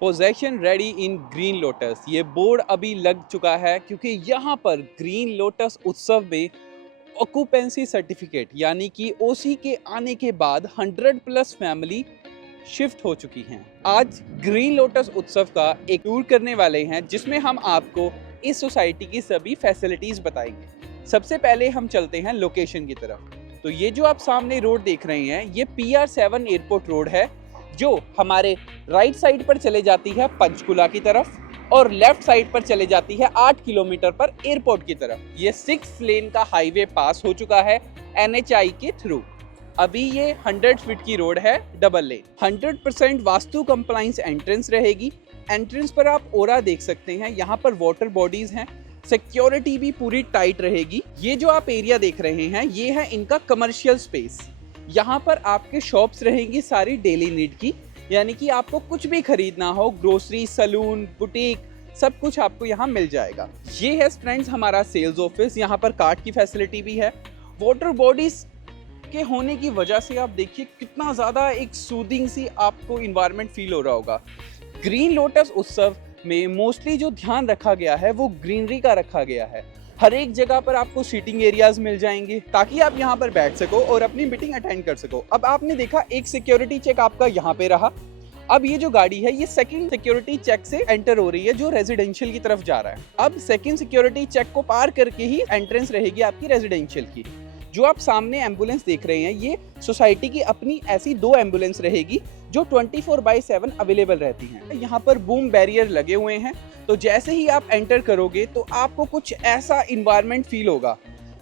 Possession ready in green lotus, ये board अभी लग चुका है क्योंकि यहाँ पर ग्रीन लोटस उत्सव में ऑक्यूपेंसी सर्टिफिकेट यानी कि ओसी के आने के बाद 100+ फैमिली शिफ्ट हो चुकी हैं। आज ग्रीन लोटस उत्सव का एक टूर करने वाले हैं जिसमें हम आपको इस सोसाइटी की सभी फैसिलिटीज बताएंगे। सबसे पहले हम चलते हैं लोकेशन की तरफ। तो ये जो आप सामने रोड देख रहे हैं ये PR7 एयरपोर्ट रोड है जो हमारे राइट साइड पर चले जाती है पंचकुला की तरफ और लेफ्ट साइड पर चले जाती है 8 किलोमीटर पर एयरपोर्ट की तरफ। ये 6 लेन का हाईवे पास हो चुका है NHI के थ्रू। अभी ये 100 फीट की रोड है, double lane. 100% vastu compliance entrance रहेगी। एंट्रेंस पर आप ओरा देख सकते हैं, यहाँ पर वाटर बॉडीज हैं। सिक्योरिटी भी पूरी टाइट रहेगी। ये जो आप एरिया देख रहे हैं ये है इनका कमर्शियल स्पेस। यहाँ पर आपके शॉप्स रहेंगी सारी डेली नीड की, यानी कि आपको कुछ भी खरीदना हो, ग्रोसरी, सलून, बुटीक, सब कुछ आपको यहाँ मिल जाएगा। ये है फ्रेंड्स हमारा सेल्स ऑफिस। यहाँ पर कार्ड की फैसिलिटी भी है। वाटर बॉडीज के होने की वजह से आप देखिए कितना ज़्यादा एक सूदिंग सी आपको इन्वायरमेंट फील हो रहा होगा। ग्रीन लोटस उत्सव में मोस्टली जो ध्यान रखा गया है वो ग्रीनरी का रखा गया है। हर एक जगह पर आपको सीटिंग एरियाज मिल जाएंगे ताकि आप यहाँ पर बैठ सको और अपनी मीटिंग अटेंड कर सको। अब आपने देखा एक सिक्योरिटी चेक आपका यहाँ पे रहा। अब ये जो गाड़ी है ये सेकंड सिक्योरिटी चेक से एंटर हो रही है जो रेजिडेंशियल की तरफ जा रहा है। अब सेकंड सिक्योरिटी चेक को पार करके ही एंट्रेंस रहेगी आपकी रेजिडेंशियल की। जो आप सामने एम्बुलेंस देख रहे हैं ये सोसाइटी की अपनी ऐसी 2 एम्बुलेंस रहेगी जो 24/7 अवेलेबल रहती हैं। यहाँ पर बूम बैरियर लगे हुए हैं, तो जैसे ही आप एंटर करोगे तो आपको कुछ ऐसा इन्वायरमेंट फील होगा।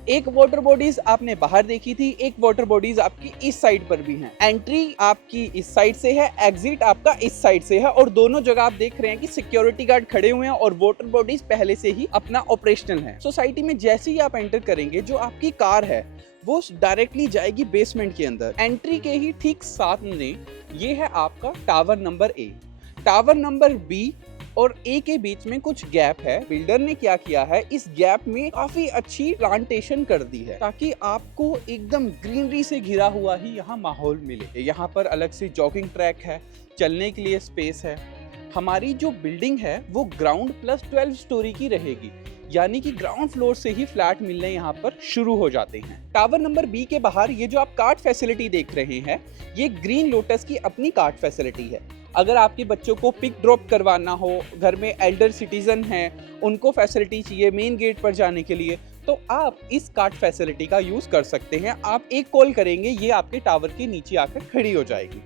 एक वाटर बॉडीज आपने बाहर देखी थी, एक वाटर बॉडीज आपकी इस साइड पर भी हैं। एंट्री आपकी इस साइड से है, एग्जिट आपका इस साइड से है और दोनों जगह आप देख रहे हैं कि सिक्योरिटी गार्ड खड़े हुए हैं और वाटर बॉडीज पहले से ही अपना ऑपरेशनल है। सोसाइटी में जैसे ही आप एंटर करेंगे जो आपकी कार है वो डायरेक्टली जाएगी बेसमेंट के अंदर। एंट्री के ही ठीक सामने ये है आपका tower number A। Tower number B और A के बीच में कुछ गैप है। बिल्डर ने क्या किया है, इस गैप में काफी अच्छी प्लांटेशन कर दी है ताकि आपको एकदम ग्रीनरी से घिरा हुआ ही यहाँ माहौल मिले। यहाँ पर अलग से जॉगिंग ट्रैक है, चलने के लिए स्पेस है। हमारी जो बिल्डिंग है वो ग्राउंड प्लस 12 स्टोरी की रहेगी, यानी कि ग्राउंड फ्लोर से ही फ्लैट मिलने यहाँ पर शुरू हो जाते हैं। टावर नंबर B के बाहर ये जो आप कार्ट फैसिलिटी देख रहे हैं ये ग्रीन लोटस की अपनी कार्ट फैसिलिटी है। अगर आपके बच्चों को पिक ड्रॉप करवाना हो, घर में एल्डर सिटीजन हैं, उनको फैसिलिटी चाहिए मेन गेट पर जाने के लिए, तो आप इस कार्ट फैसिलिटी का यूज कर सकते हैं। आप एक कॉल करेंगे ये आपके टावर के नीचे आकर खड़ी हो जाएगी।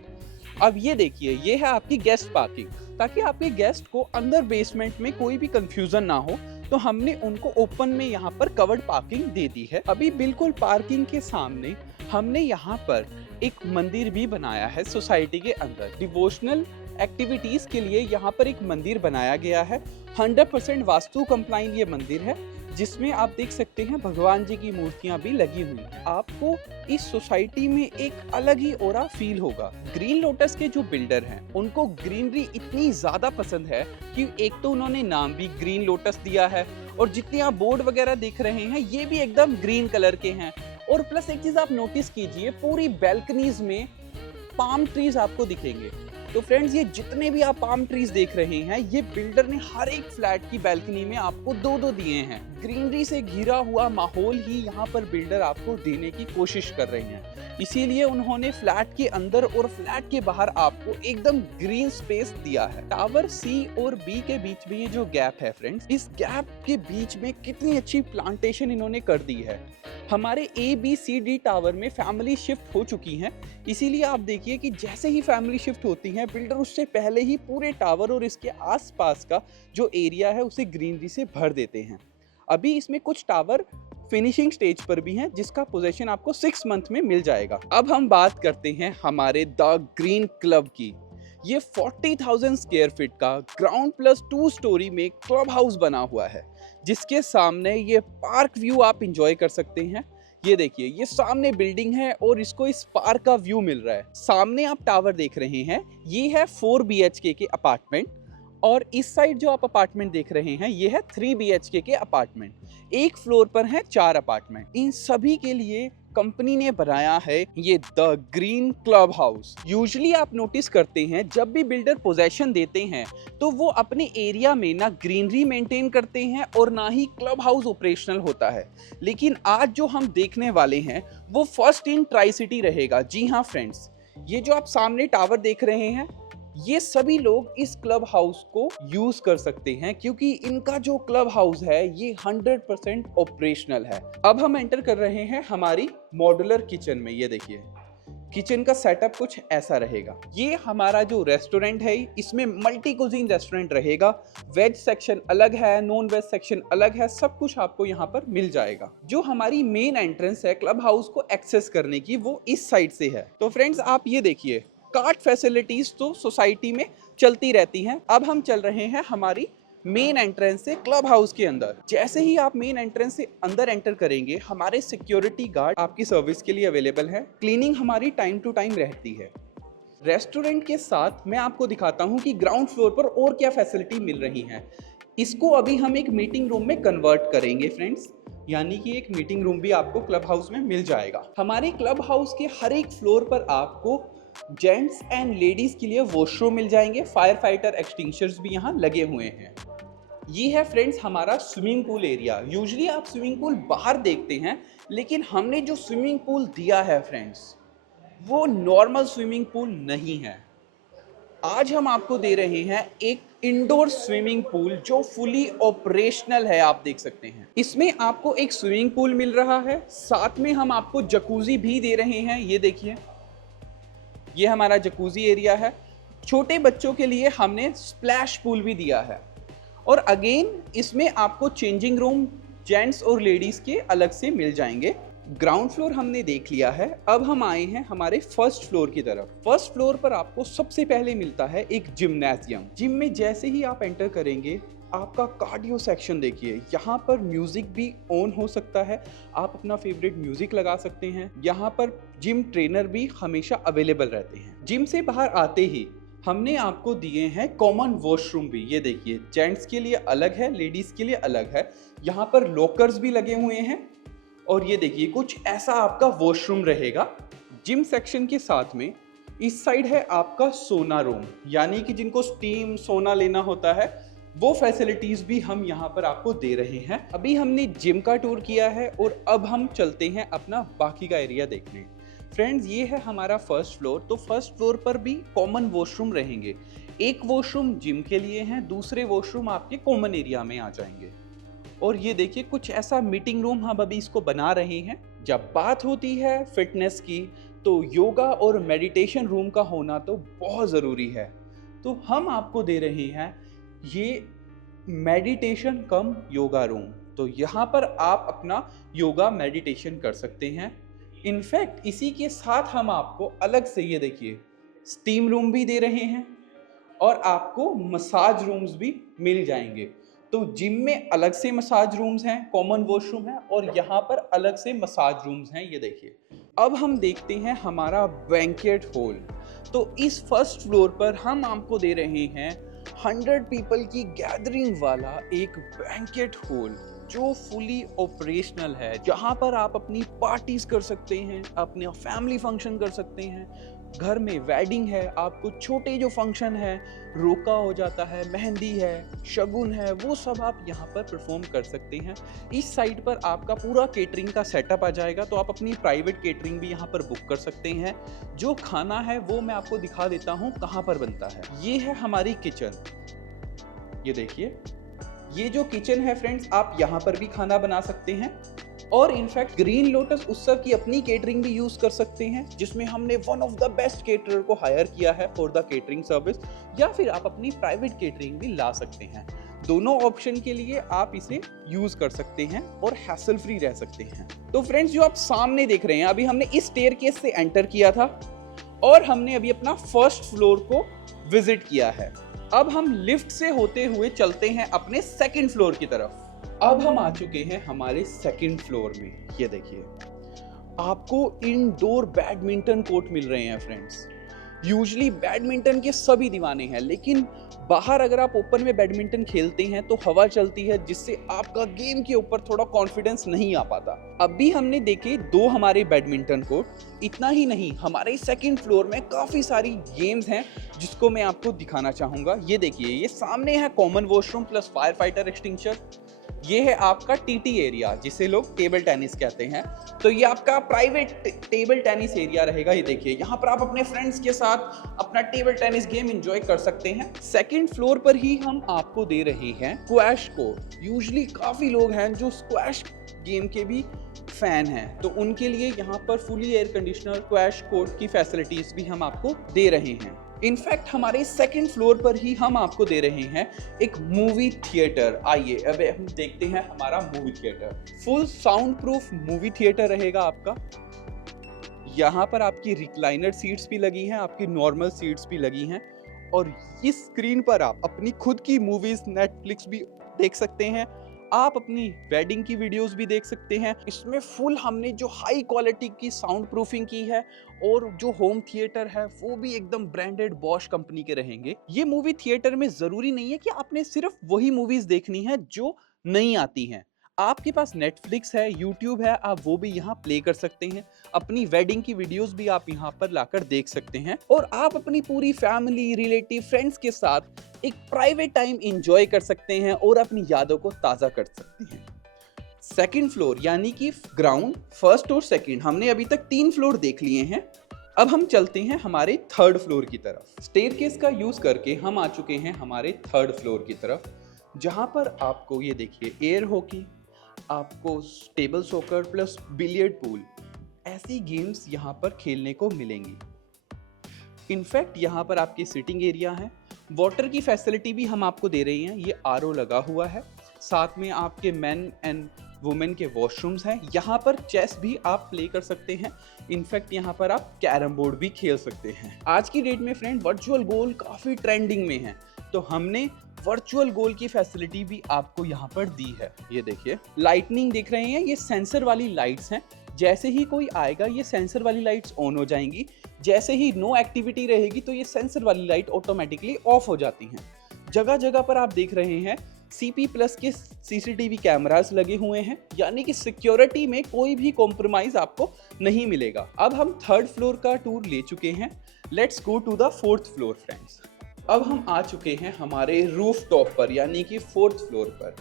अब ये देखिए ये है आपकी गेस्ट पार्किंग, ताकि आपके गेस्ट को अंदर बेसमेंट में कोई भी कंफ्यूजन ना हो तो हमने उनको ओपन में यहाँ पर कवर्ड पार्किंग दे दी है। अभी बिल्कुल पार्किंग के सामने हमने यहाँ पर एक मंदिर भी बनाया है सोसाइटी के अंदर। डिवोशनल एक्टिविटीज के लिए यहाँ पर एक मंदिर बनाया गया है। 100% वास्तु कंप्लाइन ये मंदिर है जिसमें आप देख सकते हैं भगवान जी की मूर्तियां भी लगी हुई हैं। आपको इस सोसाइटी में एक अलग ही ऑरा फील होगा। ग्रीन लोटस के जो बिल्डर हैं उनको ग्रीनरी इतनी ज्यादा पसंद है कि एक तो उन्होंने नाम भी ग्रीन लोटस दिया है और जितने आप बोर्ड वगैरह देख रहे हैं ये भी एकदम ग्रीन कलर के हैं। और प्लस एक चीज आप नोटिस कीजिए, पूरी बैल्कनीज में पाम ट्रीज आपको दिखेंगे। तो फ्रेंड्स ये जितने भी आप पाम ट्रीज देख रहे हैं ये बिल्डर ने हर एक फ्लैट की बैल्कनी में आपको 2-2 दिए हैं। ग्रीनरी से घिरा हुआ माहौल ही यहाँ पर बिल्डर आपको देने की कोशिश कर रहे हैं, इसीलिए उन्होंने फ्लैट के अंदर और फ्लैट के बाहर आपको एकदम ग्रीन स्पेस दिया है। टावर C और B के बीच में ये जो गैप है फ्रेंड्स, इस गैप के बीच में कितनी अच्छी प्लांटेशन इन्होंने कर दी है। हमारे A, B, C, D tower में फैमिली शिफ्ट हो चुकी हैं, इसीलिए आप देखिए कि जैसे ही फैमिली शिफ्ट होती हैं बिल्डर उससे पहले ही पूरे टावर और इसके आसपास का जो एरिया है उसे ग्रीनरी से भर देते हैं। अभी इसमें कुछ टावर फिनिशिंग स्टेज पर भी हैं जिसका पोजीशन आपको 6 मंथ में मिल जाएगा। अब हम बात करते हैं हमारे द ग्रीन क्लब की। ये 40,000 स्क्वायर फीट का ग्राउंड प्लस 2 स्टोरी में क्लब हाउस बना हुआ है जिसके सामने ये पार्क व्यू आप इंजॉय कर सकते हैं। ये देखिए ये सामने बिल्डिंग है और इसको इस पार्क का व्यू मिल रहा है। सामने आप टावर देख रहे हैं ये है 4 BHK के अपार्टमेंट और इस साइड जो आप अपार्टमेंट देख रहे हैं ये है 3 BHK के अपार्टमेंट। एक फ्लोर पर है 4 अपार्टमेंट। इन सभी के लिए कंपनी ने बनाया है ये the green club house. Usually आप नोटिस करते हैं जब भी बिल्डर पोजेशन देते हैं तो वो अपने एरिया में ना ग्रीनरी मेंटेन करते हैं और ना ही क्लब हाउस ऑपरेशनल होता है। लेकिन आज जो हम देखने वाले हैं वो फर्स्ट इन ट्राई सिटी रहेगा। जी हाँ फ्रेंड्स, ये जो आप सामने टावर देख रहे हैं ये सभी लोग इस क्लब हाउस को यूज कर सकते हैं क्योंकि इनका जो क्लब हाउस है ये 100% ऑपरेशनल है। अब हम एंटर कर रहे हैं हमारी मॉड्यूलर किचन में। ये देखिए किचन का सेटअप कुछ ऐसा रहेगा। ये हमारा जो रेस्टोरेंट है इसमें मल्टी कुजीन रेस्टोरेंट रहेगा। वेज सेक्शन अलग है, नॉन वेज सेक्शन अलग है, सब कुछ आपको यहाँ पर मिल जाएगा। जो हमारी मेन एंट्रेंस है क्लब हाउस को एक्सेस करने की वो इस साइड से है। तो फ्रेंड्स आप ये देखिए कार्ट फैसिलिटीज तो सोसाइटी में चलती रहती हैं। अब हम चल रहे हैं हमारी मेन एंट्रेंस से क्लब हाउस के अंदर। जैसे ही आप मेन एंट्रेंस से अंदर एंटर करेंगे हमारे सिक्योरिटी गार्ड आपकी सर्विस के लिए अवेलेबल है। क्लीनिंग हमारी टाइम टू टाइम रहती है। रेस्टोरेंट के साथ मैं आपको दिखाता हूँ कि ग्राउंड फ्लोर पर और क्या फैसिलिटी मिल रही है। इसको अभी हम एक मीटिंग रूम में कन्वर्ट करेंगे फ्रेंड्स, यानी कि एक मीटिंग रूम भी आपको क्लब हाउस में मिल जाएगा। हमारे क्लब हाउस के हर एक फ्लोर पर आपको जेंट्स एंड लेडीज के लिए वॉशरूम मिल जाएंगे। फायर फाइटर एक्सटिंग्विशर्स भी यहाँ लगे हुए हैं। ये है फ्रेंड्स हमारा स्विमिंग पूल एरिया। यूजुअली आप स्विमिंग पूल बाहर देखते हैं लेकिन हमने जो स्विमिंग पूल दिया है फ्रेंड्स वो नॉर्मल स्विमिंग पूल नहीं है। आज हम आपको दे रहे हैं एक इंडोर स्विमिंग पूल जो फुली ऑपरेशनल है। आप देख सकते हैं इसमें आपको एक स्विमिंग पूल मिल रहा है, साथ में हम आपको जकूजी भी दे रहे हैं। ये देखिए ये हमारा जकूजी एरिया है। छोटे बच्चों के लिए हमने स्प्लैश पूल भी दिया है और अगेन इसमें आपको चेंजिंग रूम जेंट्स और लेडीज के अलग से मिल जाएंगे। ग्राउंड फ्लोर हमने देख लिया है। अब हम आए हैं हमारे फर्स्ट फ्लोर की तरफ। फर्स्ट फ्लोर पर आपको सबसे पहले मिलता है एक जिम्नाजियम। जिम में जैसे ही आप एंटर करेंगे आपका कार्डियो सेक्शन देखिए। यहाँ पर म्यूजिक भी ऑन हो सकता है, आप अपना फेवरेट म्यूजिक लगा सकते हैं। यहाँ पर जिम ट्रेनर भी हमेशा अवेलेबल रहते हैं। जिम से बाहर आते ही हमने आपको दिए हैं कॉमन वॉशरूम भी। ये देखिए जेंट्स के लिए अलग है, लेडीज के लिए अलग है। यहाँ पर लॉकर्स भी लगे हुए हैं और ये देखिए कुछ ऐसा आपका वॉशरूम रहेगा। जिम सेक्शन के साथ में इस साइड है आपका सोना रूम, यानी कि जिनको स्टीम सोना लेना होता है वो फैसिलिटीज भी हम यहाँ पर आपको दे रहे हैं। अभी हमने जिम का टूर किया है और अब हम चलते हैं अपना बाकी का एरिया देखने। फ्रेंड्स ये है हमारा फर्स्ट फ्लोर। तो फर्स्ट फ्लोर पर भी कॉमन वॉशरूम रहेंगे। एक वॉशरूम जिम के लिए है, दूसरे वॉशरूम आपके कॉमन एरिया में आ जाएंगे। और ये देखिए कुछ ऐसा मीटिंग रूम हम अभी इसको बना रहे हैं। जब बात होती है फिटनेस की तो योगा और मेडिटेशन रूम का होना तो बहुत ज़रूरी है। तो हम आपको दे रहे हैं ये मेडिटेशन कम योगा रूम। तो यहाँ पर आप अपना योगा मेडिटेशन कर सकते हैं। इनफैक्ट इसी के साथ हम आपको अलग से ये देखिए स्टीम रूम भी दे रहे हैं और आपको मसाज रूम्स भी मिल जाएंगे। तो जिम में अलग से मसाज रूम्स हैं, कॉमन वॉशरूम है और यहाँ पर अलग से मसाज रूम्स हैं। ये देखिए अब हम देखते हैं हमारा बैंकेट हॉल। तो इस फर्स्ट फ्लोर पर हम आपको दे रहे हैं 100 पीपल की गैदरिंग वाला एक बैंकेट हॉल जो फुली ऑपरेशनल है, जहां पर आप अपनी पार्टीज कर सकते हैं, अपने फैमिली फंक्शन कर सकते हैं। घर में वेडिंग है, आपको छोटे जो फंक्शन है, रोका हो जाता है, मेहंदी है, शगुन है, वो सब आप यहाँ पर परफॉर्म कर सकते हैं। इस साइड पर आपका पूरा केटरिंग का सेटअप आ जाएगा, तो आप अपनी प्राइवेट केटरिंग भी यहाँ पर बुक कर सकते हैं। जो खाना है वो मैं आपको दिखा देता हूँ कहाँ पर बनता है। ये है हमारी किचन। ये देखिए ये जो किचन है फ्रेंड्स, आप यहाँ पर भी खाना बना सकते हैं और इनफैक्ट ग्रीन लोटस उत्सव की अपनी केटरिंग भी यूज कर सकते हैं, जिसमें हमने one of the best caterer को हायर किया है फॉर द केटरिंग सर्विस, या फिर आप अपनी प्राइवेट केटरिंग भी ला सकते हैं। दोनों ऑप्शन के लिए आप इसे यूज कर सकते हैं और हैसल फ्री रह सकते हैं। तो फ्रेंड्स जो आप सामने देख रहे हैं, अभी हमने इस स्टेयरकेस से एंटर किया था और हमने अभी अपना फर्स्ट फ्लोर को विजिट किया है। अब हम लिफ्ट से होते हुए चलते हैं अपने सेकंड फ्लोर की तरफ। अब हम आ चुके हैं हमारे सेकंड फ्लोर में। ये देखिए आपको इनडोर बैडमिंटन कोर्ट मिल रहे हैं फ्रेंड्स। यूजुअली बैडमिंटन के सभी दीवाने हैं, लेकिन बाहर अगर आप ओपन में बैडमिंटन खेलते हैं तो हवा चलती है, जिससे आपका गेम के ऊपर थोड़ा कॉन्फिडेंस नहीं आ पाता। अभी हमने देखे 2 हमारे बैडमिंटन कोर्ट। इतना ही नहीं, हमारे सेकंड फ्लोर में काफ़ी सारी गेम्स हैं जिसको मैं आपको दिखाना चाहूँगा। ये देखिए, ये सामने है common washroom plus fire fighter extinguisher. ये है आपका टीटी एरिया, जिसे लोग टेबल टेनिस कहते हैं। तो ये आपका प्राइवेट टेबल टेनिस एरिया रहेगा। ये देखिए, यहाँ पर आप अपने फ्रेंड्स के साथ अपना टेबल टेनिस गेम एंजॉय कर सकते हैं। सेकंड फ्लोर पर ही हम आपको दे रहे हैं स्क्वैश कोर्ट। यूजुअली काफ़ी लोग हैं जो स्क्वैश गेम के भी फैन हैं, तो उनके लिए यहाँ पर fully air conditioner squash court की फैसिलिटीज भी हम आपको दे रहे हैं। इनफैक्ट हमारे सेकंड फ्लोर पर ही हम आपको दे रहे हैं एक मूवी थिएटर। आइए अब हम देखते हैं हमारा movie theatre. Full sound proof movie theatre रहेगा आपका। यहाँ पर आपकी रिक्लाइनर सीट्स भी लगी हैं, आपकी नॉर्मल सीट्स भी लगी हैं, और इस स्क्रीन पर आप अपनी खुद की मूवीज नेटफ्लिक्स भी देख सकते हैं। आप अपनी वेडिंग की वीडियोस भी देख सकते हैं। इसमें फुल हमने जो हाई क्वालिटी की साउंड प्रूफिंग की है, और जो होम थिएटर है वो भी एकदम ब्रांडेड बॉश कंपनी के रहेंगे। ये मूवी थिएटर में जरूरी नहीं है कि आपने सिर्फ वही मूवीज देखनी है जो नहीं आती हैं। आपके पास नेटफ्लिक्स है, यूट्यूब है, आप वो भी यहाँ प्ले कर सकते हैं। अपनी वेडिंग की वीडियोस भी आप यहाँ पर लाकर देख सकते हैं, और आप अपनी पूरी फैमिली, रिलेटिव, फ्रेंड्स के साथ एक प्राइवेट टाइम एंजॉय कर सकते हैं और अपनी यादों को ताज़ा कर सकते हैं। सेकंड फ्लोर यानी कि ग्राउंड, फर्स्ट और सेकंड, हमने अभी तक 3 फ्लोर देख लिए हैं। अब हम चलते हैं हमारे थर्ड फ्लोर की तरफ। स्टेयरकेस का यूज करके हम आ चुके हैं हमारे थर्ड फ्लोर की तरफ, जहां पर आपको ये देखिए एयर हॉकी, आपको table soccer plus billiard pool, ऐसी गेम्स यहाँ पर खेलने को मिलेंगी। इनफैक्ट यहाँ पर आपकी सिटिंग एरिया है। वाटर की फैसिलिटी भी हम आपको दे रही हैं। ये आरओ लगा हुआ है, साथ में आपके मेन एंड वुमेन के वॉशरूम्स हैं। यहाँ पर चेस भी आप प्ले कर सकते हैं। इनफैक्ट यहाँ पर आप कैरम बोर्ड भी खेल सकते हैं। आज की डेट में फ्रेंड वर्चुअल गोल काफ़ी ट्रेंडिंग में है, तो हमने वर्चुअल गोल की फैसिलिटी भी आपको यहाँ पर दी है। ये देखिए, लाइटनिंग देख रहे हैं, ये सेंसर वाली लाइट्स हैं। जैसे ही कोई आएगा ये सेंसर वाली लाइट्स ऑन हो जाएंगी। जैसे ही नो एक्टिविटी रहेगी तो ये सेंसर वाली लाइट ऑटोमेटिकली ऑफ हो जाती हैं। जगह जगह पर आप देख रहे हैं CP+ के CCTV कैमरास लगे हुए हैं, यानी कि सिक्योरिटी में कोई भी कॉम्प्रोमाइज आपको नहीं मिलेगा। अब हम थर्ड फ्लोर का टूर ले चुके हैं। Let's go to the fourth floor friends. अब हम आ चुके हैं हमारे रूफ टॉप पर, यानी कि फोर्थ फ्लोर पर,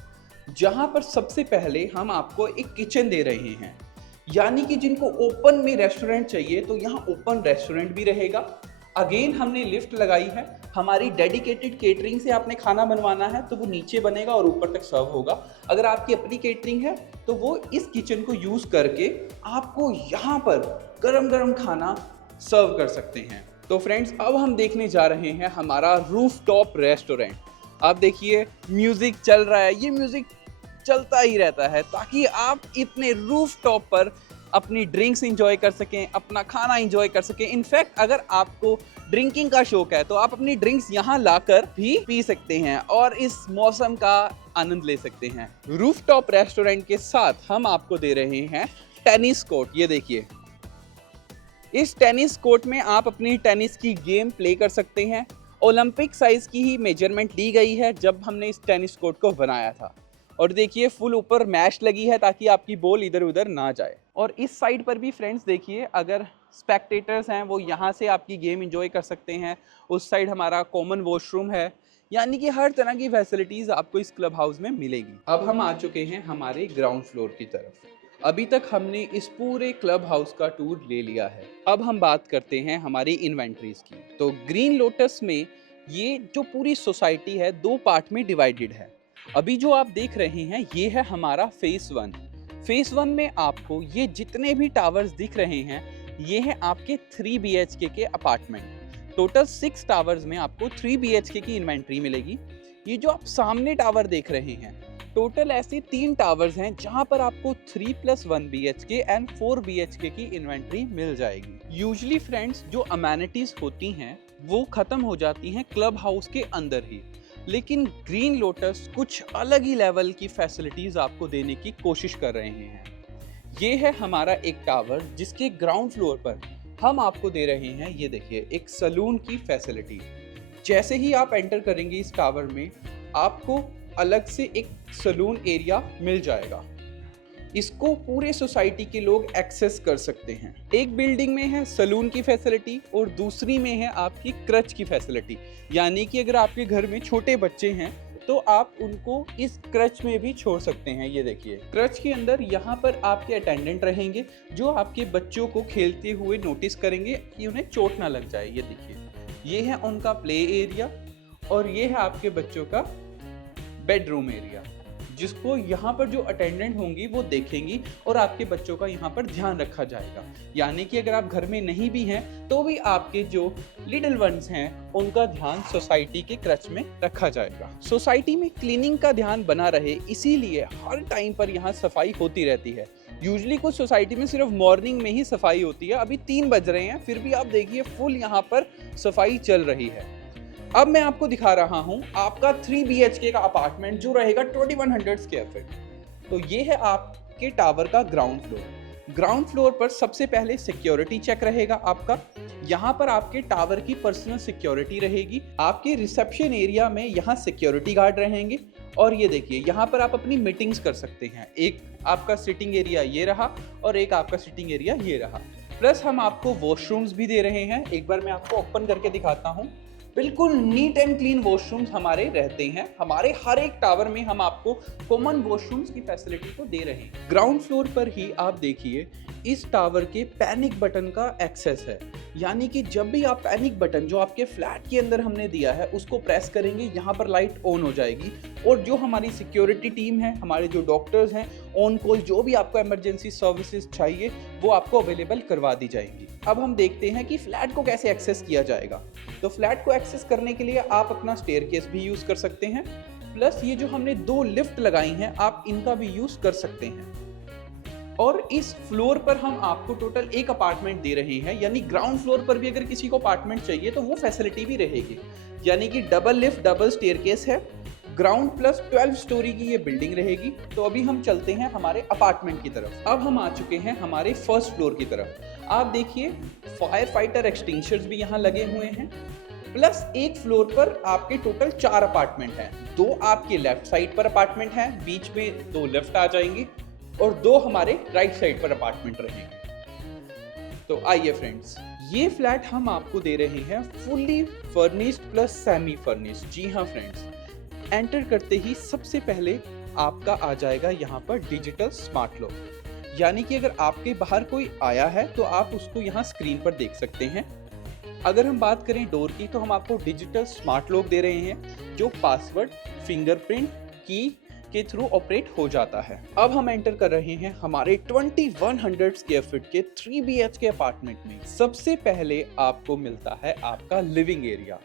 जहां पर सबसे पहले हम आपको एक किचन दे रहे हैं। यानी कि जिनको ओपन में रेस्टोरेंट चाहिए तो यहाँ ओपन रेस्टोरेंट भी रहेगा। अगेन हमने लिफ्ट लगाई है। हमारी डेडिकेटेड केटरिंग से आपने खाना बनवाना है तो वो नीचे बनेगा और ऊपर तक सर्व होगा। अगर आपकी अपनी केटरिंग है तो वो इस किचन को यूज करके आपको यहाँ पर गरम गरम खाना सर्व कर सकते हैं। तो फ्रेंड्स, अब हम देखने जा रहे हैं हमारा रूफ टॉप रेस्टोरेंट। आप देखिए, म्यूजिक चल रहा है। ये म्यूजिक चलता ही रहता है ताकि आप इतने रूफ टॉप पर अपनी ड्रिंक्स एंजॉय कर सकें, अपना खाना एंजॉय कर सकें। इनफैक्ट अगर आपको ड्रिंकिंग का शौक है तो आप अपनी ड्रिंक्स यहाँ लाकर भी पी सकते हैं और इस मौसम का आनंद ले सकते हैं। रूफ टॉप रेस्टोरेंट के साथ हम आपको दे रहे हैं टेनिस कोर्ट। ये देखिए, इस टेनिस कोर्ट में आप अपनी टेनिस की गेम प्ले कर सकते हैं। ओलंपिक साइज की ही मेजरमेंट ली गई है जब हमने इस टेनिस कोर्ट को बनाया था। और देखिए, फुल ऊपर मैश लगी है ताकि आपकी बॉल इधर उधर ना जाए। और इस साइड पर भी फ्रेंड्स देखिए, अगर स्पेक्टेटर्स हैं वो यहाँ से आपकी गेम एंजॉय कर सकते हैं। उस साइड हमारा कॉमन वॉशरूम है, यानी कि हर तरह की फैसिलिटीज़ आपको इस क्लब हाउस में मिलेगी। अब हम आ चुके हैं हमारे ग्राउंड फ्लोर की तरफ। अभी तक हमने इस पूरे क्लब हाउस का टूर ले लिया है। अब हम बात करते हैं हमारी इन्वेंट्रीज की। तो ग्रीन लोटस में ये जो पूरी सोसाइटी है 2 पार्ट में डिवाइडेड है। अभी जो आप देख रहे हैं ये है हमारा फेस 1। फेस 1 में आपको ये जितने भी टावर्स दिख रहे हैं ये हैं आपके 3 BHK के अपार्टमेंट। टोटल 6 टावर्स में आपको 3 BHK की इन्वेंट्री मिलेगी। ये जो आप सामने टावर देख रहे हैं, टोटल ऐसे 3 टावर्स हैं जहां पर आपको 3+1 BHK एंड 4 BHK की इन्वेंट्री मिल जाएगी। यूजुअली फ्रेंड्स, जो अमेनिटीज होती हैं वो खत्म हो जाती हैं क्लब हाउस के अंदर ही, लेकिन ग्रीन लोटस कुछ अलग ही लेवल की फैसिलिटीज आपको देने की कोशिश कर रहे हैं। ये है हमारा एक टावर जिसके ग्राउंड फ्लोर पर हम आपको दे रहे हैं, ये देखिए, एक सलून की फैसिलिटी। जैसे ही आप एंटर करेंगे इस टावर में, आपको अलग से एक सलून एरिया मिल जाएगा। इसको पूरे सोसाइटी के लोग एक्सेस कर सकते हैं। एक बिल्डिंग में है सलून की फैसिलिटी और दूसरी में है आपकी क्रच की फैसिलिटी। यानी कि अगर आपके घर में छोटे बच्चे हैं तो आप उनको इस क्रच में भी छोड़ सकते हैं। ये देखिए, क्रच के अंदर यहाँ पर आपके अटेंडेंट रहेंगे जो आपके बच्चों को खेलते हुए नोटिस करेंगे कि उन्हें चोट ना लग जाए। ये देखिए, ये है उनका प्ले एरिया और ये है आपके बच्चों का बेडरूम एरिया, जिसको यहाँ पर जो अटेंडेंट होंगी वो देखेंगी और आपके बच्चों का यहाँ पर ध्यान रखा जाएगा। यानी कि अगर आप घर में नहीं भी हैं तो भी आपके जो लिटिल वंस हैं उनका ध्यान सोसाइटी के क्रच में रखा जाएगा। सोसाइटी में क्लीनिंग का ध्यान बना रहे, इसीलिए हर टाइम पर यहाँ सफाई होती रहती है। यूजुअली कुछ सोसाइटी में सिर्फ मॉर्निंग में ही सफाई होती है। अभी 3 बज रहे हैं, फिर भी आप देखिए फुल यहाँ पर सफाई चल रही है। अब मैं आपको दिखा रहा हूं आपका 3 BHK का अपार्टमेंट जो रहेगा 2100 स्क्वायर फीट। तो ये है आपके टावर का ग्राउंड फ्लोर। ग्राउंड फ्लोर पर सबसे पहले सिक्योरिटी चेक रहेगा आपका। यहाँ पर आपके टावर की पर्सनल सिक्योरिटी रहेगी। आपके रिसेप्शन एरिया में यहाँ सिक्योरिटी गार्ड रहेंगे और ये देखिए, यहाँ पर आप अपनी मीटिंग्स कर सकते हैं। एक आपका सिटिंग एरिया ये रहा और एक आपका सिटिंग एरिया ये रहा। प्लस हम आपको वॉशरूम्स भी दे रहे हैं। एक बार मैं आपको ओपन करके दिखाता हूँ। बिल्कुल नीट एंड क्लीन वॉशरूम्स हमारे रहते हैं। हमारे हर एक टावर में हम आपको कॉमन वॉशरूम्स की फैसिलिटी को दे रहे हैं। ग्राउंड फ्लोर पर ही आप देखिए इस टावर के पैनिक बटन का एक्सेस है। यानी कि जब भी आप पैनिक बटन जो आपके फ्लैट के अंदर हमने दिया है उसको प्रेस करेंगे, यहाँ पर लाइट ऑन हो जाएगी और जो हमारी सिक्योरिटी टीम है, हमारे जो डॉक्टर्स हैं, ऑन कॉल जो भी आपको इमरजेंसी सर्विसेज चाहिए वो आपको अवेलेबल करवा दी जाएंगी। अब हम देखते हैं कि फ्लैट को कैसे एक्सेस किया जाएगा। तो फ्लैट को एक्सेस करने के लिए आप अपना स्टेयरकेस भी यूज कर सकते हैं। प्लस ये जो हमने 2 लिफ्ट लगाई हैं, आप इनका भी यूज कर सकते हैं। और इस फ्लोर पर हम आपको टोटल 1 अपार्टमेंट दे रहे हैं। यानी ग्राउंड फ्लोर पर भी अगर किसी को अपार्टमेंट चाहिए तो वो फैसिलिटी भी रहेगी। यानी कि डबल लिफ्ट, डबल स्टेयरकेस है। ग्राउंड प्लस 12 स्टोरी की ये बिल्डिंग रहेगी। तो अभी हम चलते हैं हमारे अपार्टमेंट की तरफ। अब हम आ चुके हैं हमारे फर्स्ट फ्लोर की तरफ। आप देखिए फायर फाइटर एक्सटिंग्विशर्स भी यहाँ लगे हुए हैं। प्लस एक फ्लोर पर आपके टोटल 4 अपार्टमेंट हैं। 2 आपके लेफ्ट साइड पर अपार्टमेंट हैं, बीच में 2 लिफ्ट आ जाएंगी और 2 हमारे राइट साइड पर अपार्टमेंट रहेंगे। तो आइए फ्रेंड्स, ये फ्लैट हम आपको दे रहे हैं fully furnished plus semi furnished. जी हाँ फ्रेंड्स, एंटर करते ही सबसे पहले आपका आ जाएगा यहाँ पर डिजिटल स्मार्ट लॉक। यानी कि अगर आपके बाहर कोई आया है तो आप उसको यहाँ स्क्रीन पर देख सकते हैं। अगर हम बात करें डोर की तो हम आपको डिजिटल स्मार्ट लॉक दे रहे हैं जो पासवर्ड, फिंगरप्रिंट, की के थ्रू ऑपरेट हो जाता है। अब हम एंटर कर रहे हैं हमारे 2100 स्क्वायर फीट के 3 BHK अपार्टमेंट में। सबसे पहले आपको मिलता है आपका लिविंग एरिया।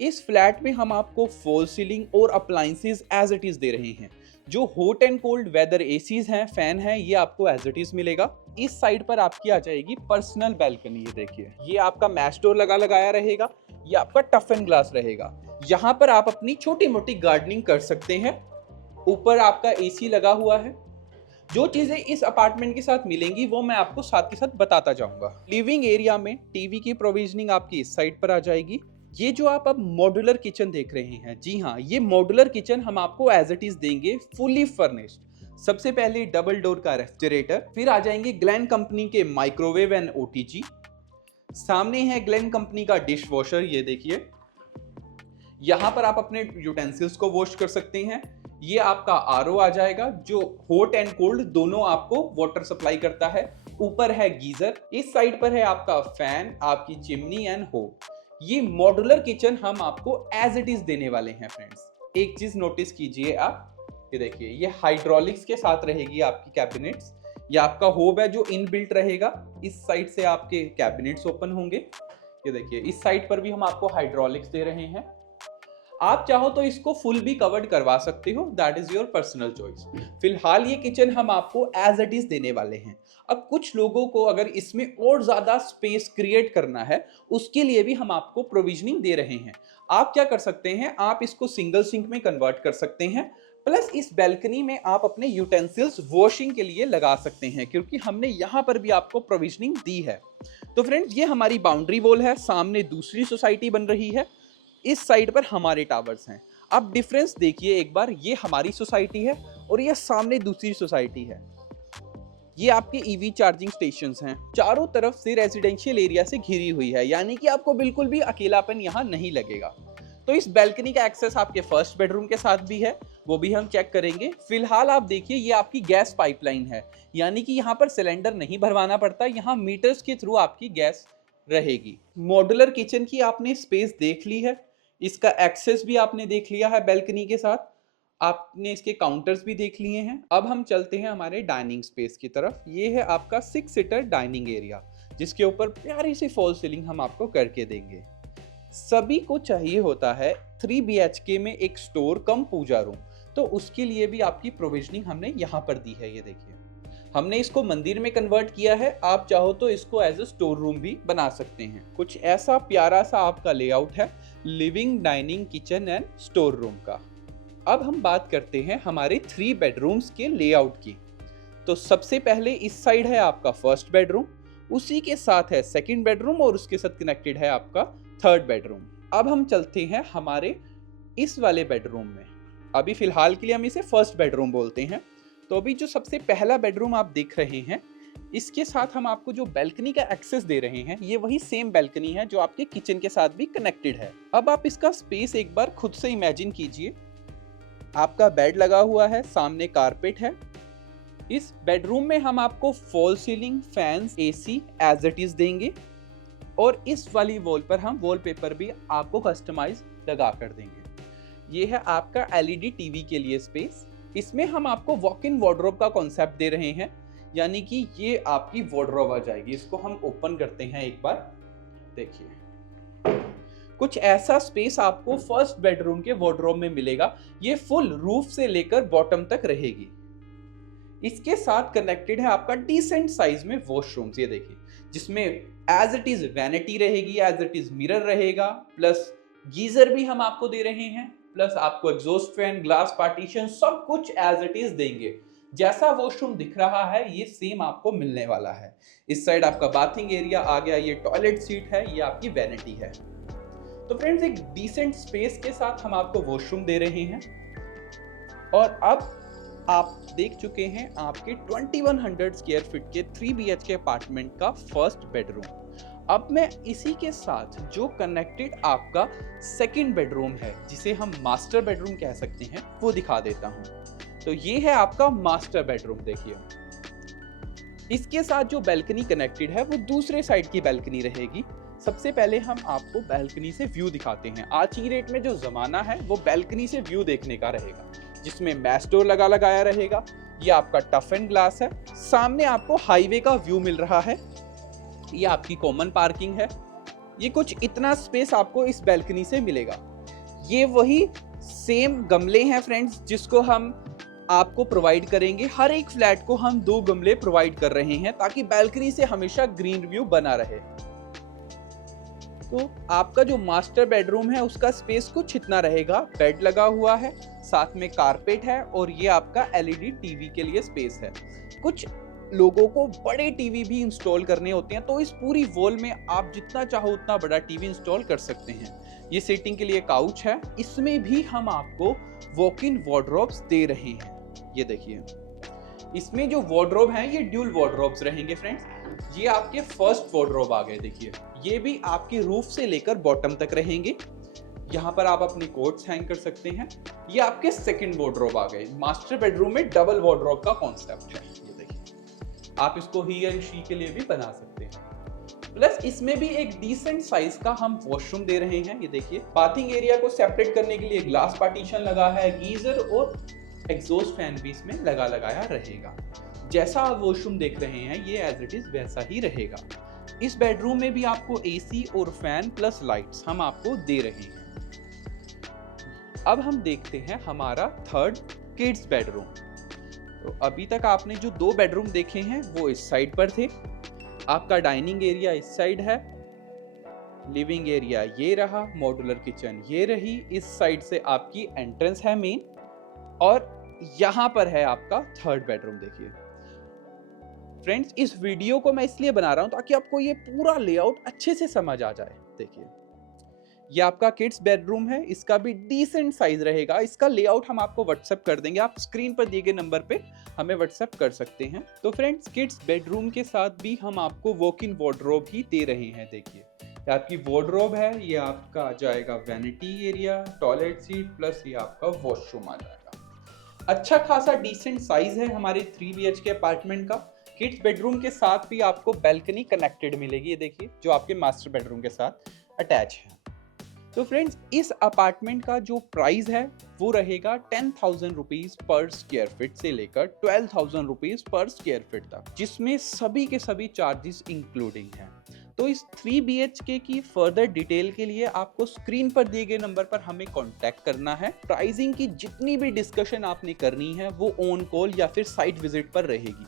इस फ्लैट में हम आपको फॉल सीलिंग और अप्लायंसेस एज इट इज दे रहे हैं। जो hot and cold weather ACs हैं, फैन है, ये आपको एज इट इज मिलेगा। इस साइड पर आपकी आ जाएगी पर्सनल बैल्कनी। ये देखिए, ये आपका मैश डोर लगाया रहेगा। ये आपका टफ एंड ग्लास रहेगा। यहाँ पर आप अपनी छोटी मोटी गार्डनिंग कर सकते हैं। ऊपर आपका एसी लगा हुआ है। जो चीजें इस अपार्टमेंट के साथ मिलेंगी वो मैं आपको साथ के साथ बताता जाऊंगा। लिविंग एरिया में टीवी की प्रोविजनिंग आपकी इस साइड पर आ जाएगी। ये जो आप अब मॉड्यूलर किचन देख रहे हैं, जी हाँ, ये मॉड्यूलर किचन हम आपको एज इट इज देंगे फुली फर्निश्ड। सबसे पहले डबल डोर का रेफ्रिजरेटर, फिर आ जाएंगे ग्लेन कंपनी के माइक्रोवेव एंड ओटीजी। सामने है ग्लेन कंपनी का डिश वॉशर। ये देखिए, यहाँ पर आप अपने यूटेंसिल्स को वॉश कर सकते हैं। ये आपका आरओ आ जाएगा जो हॉट एंड कोल्ड दोनों आपको वाटर सप्लाई करता है। ऊपर है गीजर। इस साइड पर है आपका फैन, आपकी चिमनी एंड होब। ये मॉड्यूलर किचन हम आपको एज इट इज देने वाले हैं फ्रेंड्स। एक चीज नोटिस कीजिए आप, ये देखिए, ये हाइड्रोलिक्स के साथ रहेगी आपकी कैबिनेट्स। ये आपका होब है जो इनबिल्ट रहेगा। इस साइड से आपके कैबिनेट्स ओपन होंगे। ये देखिए, इस साइड पर भी हम आपको हाइड्रोलिक्स दे रहे हैं। आप चाहो तो इसको फुल भी कवर्ड करवा सकते हो, that is your personal choice. फिलहाल ये किचन हम आपको एज इट इज देने वाले हैं। अब कुछ लोगों को अगर इसमें और ज्यादा स्पेस क्रिएट करना है, उसके लिए भी हम आपको प्रोविजनिंग दे रहे हैं। आप क्या कर सकते हैं, आप इसको सिंगल सिंक में कन्वर्ट कर सकते हैं। प्लस इस बैल्कनी में आप अपने यूटेंसिल्स वॉशिंग के लिए लगा सकते हैं, क्योंकि हमने यहाँ पर भी आपको प्रोविजनिंग दी है। तो फ्रेंड्स ये हमारी बाउंड्री वॉल है, सामने दूसरी सोसाइटी बन रही है, इस साइड पर हमारे टावर्स हैं। अब डिफरेंस देखिए एक बार, ये हमारी सोसाइटी है और ये सामने दूसरी सोसाइटी है। ये आपके ईवी चार्जिंग स्टेशंस हैं, चारों तरफ से रेजिडेंशियल एरिया से घिरी हुई है, यानी कि आपको बिल्कुल भी अकेलापन यहाँ नहीं लगेगा। तो इस बैल्कनी का एक्सेस आपके फर्स्ट बेडरूम के साथ भी है, वो भी हम चेक करेंगे। फिलहाल आप देखिए ये आपकी गैस पाइपलाइन है, यानी कि यहाँ पर सिलेंडर नहीं भरवाना पड़ता, यहाँ मीटर्स के थ्रू आपकी गैस रहेगी। मॉड्यूलर किचन की आपने स्पेस देख ली है, इसका एक्सेस भी आपने देख लिया है बैल्कनी के साथ, आपने इसके काउंटर्स भी देख लिए हैं। अब हम चलते हैं हमारे डाइनिंग स्पेस की तरफ। ये है आपका 6 सीटर डाइनिंग एरिया, जिसके ऊपर प्यारी सी फॉल सीलिंग हम आपको करके देंगे। सभी को चाहिए होता है 3 BHK में एक स्टोर कम पूजा रूम, तो उसके लिए भी आपकी प्रोविजनिंग हमने यहाँ पर दी है। ये देखिए हमने इसको मंदिर में कन्वर्ट किया है, आप चाहो तो इसको एज ए स्टोर रूम भी बना सकते हैं। कुछ ऐसा प्यारा सा आपका लेआउट है living, dining, kitchen and store room का। अब हम बात करते हैं हमारे 3 बेडरूम्स के लेआउट की। तो सबसे पहले इस साइड है आपका फर्स्ट बेडरूम, उसी के साथ है सेकंड बेडरूम और उसके साथ कनेक्टेड है आपका थर्ड बेडरूम। अब हम चलते हैं हमारे इस वाले बेडरूम में। अभी फिलहाल के लिए हम इसे फर्स्ट बेडरूम बोलते हैं। तो अभी जो सबसे पहला बेडरूम आप देख रहे हैं, इसके साथ हम आपको जो बैल्कनी का एक्सेस दे रहे हैं, ये वही सेम बैल्कनी है जो आपके किचन के साथ भी कनेक्टेड है। अब आप इसका स्पेस एक बार खुद से इमेजिन कीजिए। आपका बेड लगा हुआ है, सामने कारपेट है। इस बेडरूम में हम आपको false ceiling, fans, AC as it is देंगे और इस वाली वॉल पर हम वॉलपेपर भी आपको कस्टमाइज लगा कर देंगे। ये है आपका LED टीवी के लिए स्पेस। इसमें हम आपको वॉक इन वार्डरोब का कॉन्सेप्ट दे रहे हैं, यानी कि ये आपकी वार्डरोब आ जाएगी। इसको हम ओपन करते हैं एक बार, देखिए कुछ ऐसा स्पेस आपको फर्स्ट बेडरूम के वार्डरोब में मिलेगा। ये फुल रूफ से लेकर बॉटम तक रहेगी। इसके साथ कनेक्टेड है आपका डिसेंट साइज में वॉशरूम्स, ये देखिए, जिसमें एज इट इज वैनिटी रहेगी, एज इट इज मिरर रहेगा, प्लस गीजर भी हम आपको दे रहे हैं, प्लस आपको एग्जॉस्ट फैन, ग्लास पार्टीशन, सब कुछ एज इट इज देंगे। जैसा वॉशरूम दिख रहा है ये सेम आपको मिलने वाला है। इस साइड आपका बाथिंग एरिया आ गया, ये टॉयलेट सीट है, ये आपकी वैनिटी है। तो फ्रेंड्स एक डिसेंट स्पेस के साथ हम आपको वॉशरूम दे रहे हैं। और अब आप देख चुके हैं आपके 2100 स्क्वायर फीट के 3 BHK अपार्टमेंट का फर्स्ट बेडरूम। अब मैं इसी के साथ जो कनेक्टेड आपका सेकंड बेडरूम है, जिसे हम मास्टर बेडरूम कह सकते हैं, वो दिखा देता हूं। तो ये है आपका मास्टर बेडरूम। देखिए इसके साथ जो बैल्कनी कनेक्टेड है वो दूसरे साइड की बैल्कनी रहेगी। सबसे पहले हम आपको बैल्कनी से व्यू दिखाते हैं। आज की डेट में जो जमाना है वो बैल्कनी से व्यू देखने का रहेगा, जिसमें मैश डोर लगाया रहेगा। ये आपका टफ एंड ग्लास है, सामने आपको हाईवे का व्यू मिल रहा है। ये आपकी कॉमन पार्किंग है। ये कुछ इतना स्पेस आपको इस बैल्कनी से मिलेगा। ये वही सेम गमले हैं फ्रेंड्स, जिसको हम आपको प्रोवाइड करेंगे। हर एक फ्लैट को हम 2 गमले प्रोवाइड कर रहे हैं, ताकि बैल्कनी से हमेशा ग्रीन व्यू बना रहे। तो आपका जो मास्टर बेडरूम है उसका स्पेस कुछ इतना रहेगा। बेड लगा हुआ है, साथ में कारपेट है, और ये आपका LED टीवी के लिए स्पेस है। कुछ लोगों को बड़े टीवी भी इंस्टॉल करने होते हैं, तो इस पूरी वॉल में आप जितना चाहो उतना बड़ा टीवी इंस्टॉल कर सकते हैं। ये सेटिंग के लिए काउच है, इसमें भी हम आपको वॉक इन वार्डरोब्स दे रहे हैं। ये देखिए इसमें जो वार्डरोब हैं ये ड्यूल वार्डरोब्स रहेंगे फ्रेंड्स। ये आपके फर्स्ट वार्डरोब आ गए, देखिए ये भी आपके रूफ से लेकर बॉटम तक रहेंगे। यहाँ पर आप अपनी कोट्स हैंग कर सकते हैं। ये आपके सेकंड वार्डरोब आ गए। मास्टर बेडरूम में डबल वार्डरोब का कॉन्सेप्ट है। ये देखिए आप इसको ही एंड शी के लिए भी बना सकते हैं। प्लस इसमें भी एक डिसेंट साइज का हम वॉशरूम दे रहे हैं। ये देखिए बाथिंग एरिया को सेपरेट करने के लिए ग्लास पार्टीशन लगा है, गीजर और एग्जॉस्ट फैन भी इसमें लगाया रहेगा। जैसा आप वॉशरूम देख रहे हैं ये एज इट इज वैसा ही रहेगा। इस बेडरूम में भी आपको AC और फैन प्लस लाइट्स हम आपको दे रहे हैं। अब हम देखते हैं हमारा थर्ड किड्स बेडरूम। तो अभी तक आपने जो 2 बेडरूम देखे हैं वो इस साइड पर थे। आपका डाइनिंग एरिया इस साइड है, लिविंग एरिया ये रहा, मॉड्यूलर किचन ये रही, इस साइड से आपकी एंट्रेंस है मेन, और यहाँ पर है आपका थर्ड बेडरूम। देखिए फ्रेंड्स इस वीडियो को मैं इसलिए बना रहा हूं ताकि आपको ये पूरा लेआउट अच्छे से समझ आ जाए। देखिए ये आपका किड्स बेडरूम है, इसका भी डिसेंट साइज रहेगा। इसका लेआउट हम आपको व्हाट्सएप कर देंगे, आप स्क्रीन पर दिए गए नंबर पे हमें व्हाट्सएप कर सकते हैं। तो फ्रेंड्स किड्स बेडरूम के साथ भी हम आपको वॉक इन वार्डरोब ही दे रहे हैं। देखिए ये आपकी वार्डरोब है, ये आपका आ जाएगा vanity area, toilet seat plus ये आपका वॉशरूम आ जाएगा। अच्छा खासा डिसेंट साइज है हमारे 3 BHK अपार्टमेंट का। किड्स बेडरूम के साथ भी आपको बैल्कनी कनेक्टेड मिलेगी, ये देखिए जो आपके मास्टर बेडरूम के साथ अटैच है। तो फ्रेंड्स इस अपार्टमेंट का जो प्राइस है वो रहेगा 10,000 रुपीज पर स्क्वायर फीट से लेकर 12,000 रुपीज पर स्क्वायर फीट तक, जिसमें सभी के सभी चार्जेस इंक्लूडिंग हैं। तो इस 3 BHK की फर्दर डिटेल के लिए आपको स्क्रीन पर दिए गए नंबर पर हमें कांटेक्ट करना है। प्राइसिंग की जितनी भी डिस्कशन आपने करनी है वो ऑन कॉल या फिर साइट विजिट पर रहेगी।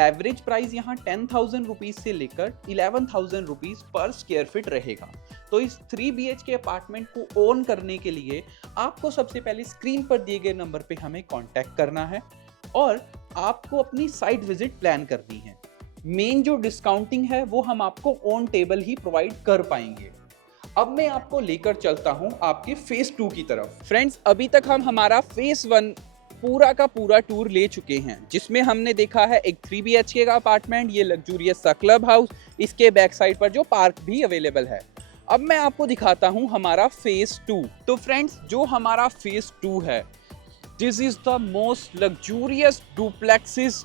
एवरेज प्राइस यहाँ 10,000 रुपीज से लेकर 11,000 रुपीज पर स्क्वायर फीट रहेगा। तो इस 3 BHK अपार्टमेंट को ओन करने के लिए आपको सबसे पहले स्क्रीन पर दिए गए नंबर पे हमें कांटेक्ट करना है और आपको अपनी साइट विजिट प्लान करनी है। मेन जो डिस्काउंटिंग है वो हम आपको ऑन टेबल ही प्रोवाइड कर पाएंगे। अब मैं आपको लेकर चलता हूं आपके फेज 2 की तरफ। फ्रेंड्स अभी तक हम हमारा फेज 1 पूरा का पूरा टूर ले चुके हैं, जिसमें हमने देखा है एक 3 BHK का अपार्टमेंट, ये लग्जूरियस सा क्लब हाउस, इसके बैक साइड पर जो पार्क भी अवेलेबल है। अब मैं आपको दिखाता हूं हमारा फेज 2। तो फ्रेंड्स जो हमारा फेज 2 है, this is the most luxurious duplexes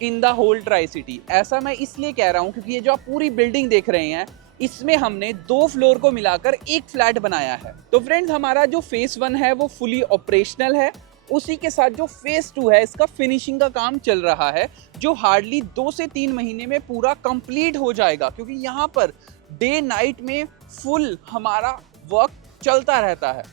in the whole tri city. ऐसा मैं इसलिए कह रहा हूं क्योंकि ये जो आप पूरी बिल्डिंग देख रहे हैं इसमें हमने 2 फ्लोर को मिलाकर एक फ्लैट बनाया है। तो फ्रेंड्स हमारा जो फेज 1 है वो फुली ऑपरेशनल है, उसी के साथ जो फेज 2 है इसका फिनिशिंग का काम चल रहा है, जो हार्डली 2 से 3 महीने में पूरा कंप्लीट हो जाएगा, क्योंकि यहाँ पर डे नाइट में फुल हमारा वर्क चलता रहता है,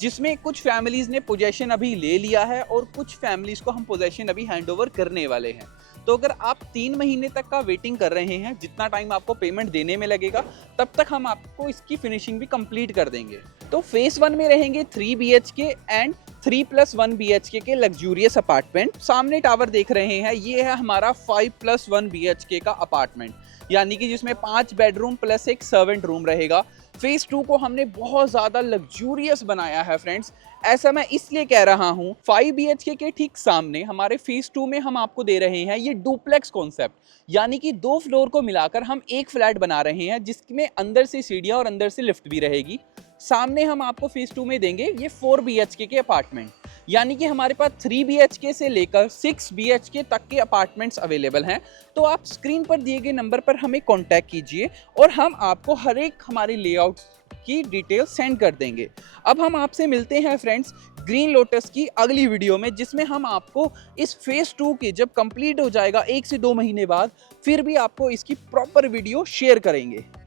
जिसमें कुछ फैमिलीज ने पोजेशन अभी ले लिया है और कुछ फैमिलीज को हम पोजेशन अभी हैंडओवर करने वाले हैं। तो अगर आप 3 महीने तक का वेटिंग कर रहे हैं, जितना टाइम आपको पेमेंट देने में लगेगा, तब तक हम आपको इसकी फिनिशिंग भी कंप्लीट कर देंगे। तो फेज 1 में रहेंगे 3 BHK एंड 3+1 BHK के लग्जूरियस अपार्टमेंट। सामने टावर देख रहे हैं, ये है हमारा 5+1 BHK का अपार्टमेंट, यानी कि जिसमें 5 बेडरूम प्लस एक सर्वेंट रूम रहेगा। फेज 2 को हमने बहुत ज़्यादा लग्जूरियस बनाया है फ्रेंड्स। ऐसा मैं इसलिए कह रहा हूँ, 5 BHK के ठीक सामने हमारे फेज 2 में हम आपको दे रहे हैं ये डुप्लेक्स कॉन्सेप्ट, यानी कि 2 फ्लोर को मिलाकर हम एक फ्लैट बना रहे हैं, जिसमें अंदर से सीढ़ियाँ और अंदर से लिफ्ट भी रहेगी। सामने हम आपको फेज 2 में देंगे ये 4 BHK के अपार्टमेंट, यानी कि हमारे पास 3 BHK से लेकर 6 BHK तक के अपार्टमेंट्स अवेलेबल हैं। तो आप स्क्रीन पर दिए गए नंबर पर हमें कांटेक्ट कीजिए और हम आपको हर एक हमारे लेआउट की डिटेल सेंड कर देंगे। अब हम आपसे मिलते हैं फ्रेंड्स ग्रीन लोटस की अगली वीडियो में, जिसमें हम आपको इस फेज 2 के जब कंप्लीट हो जाएगा 1 से 2 महीने बाद, फिर भी आपको इसकी प्रॉपर वीडियो शेयर करेंगे।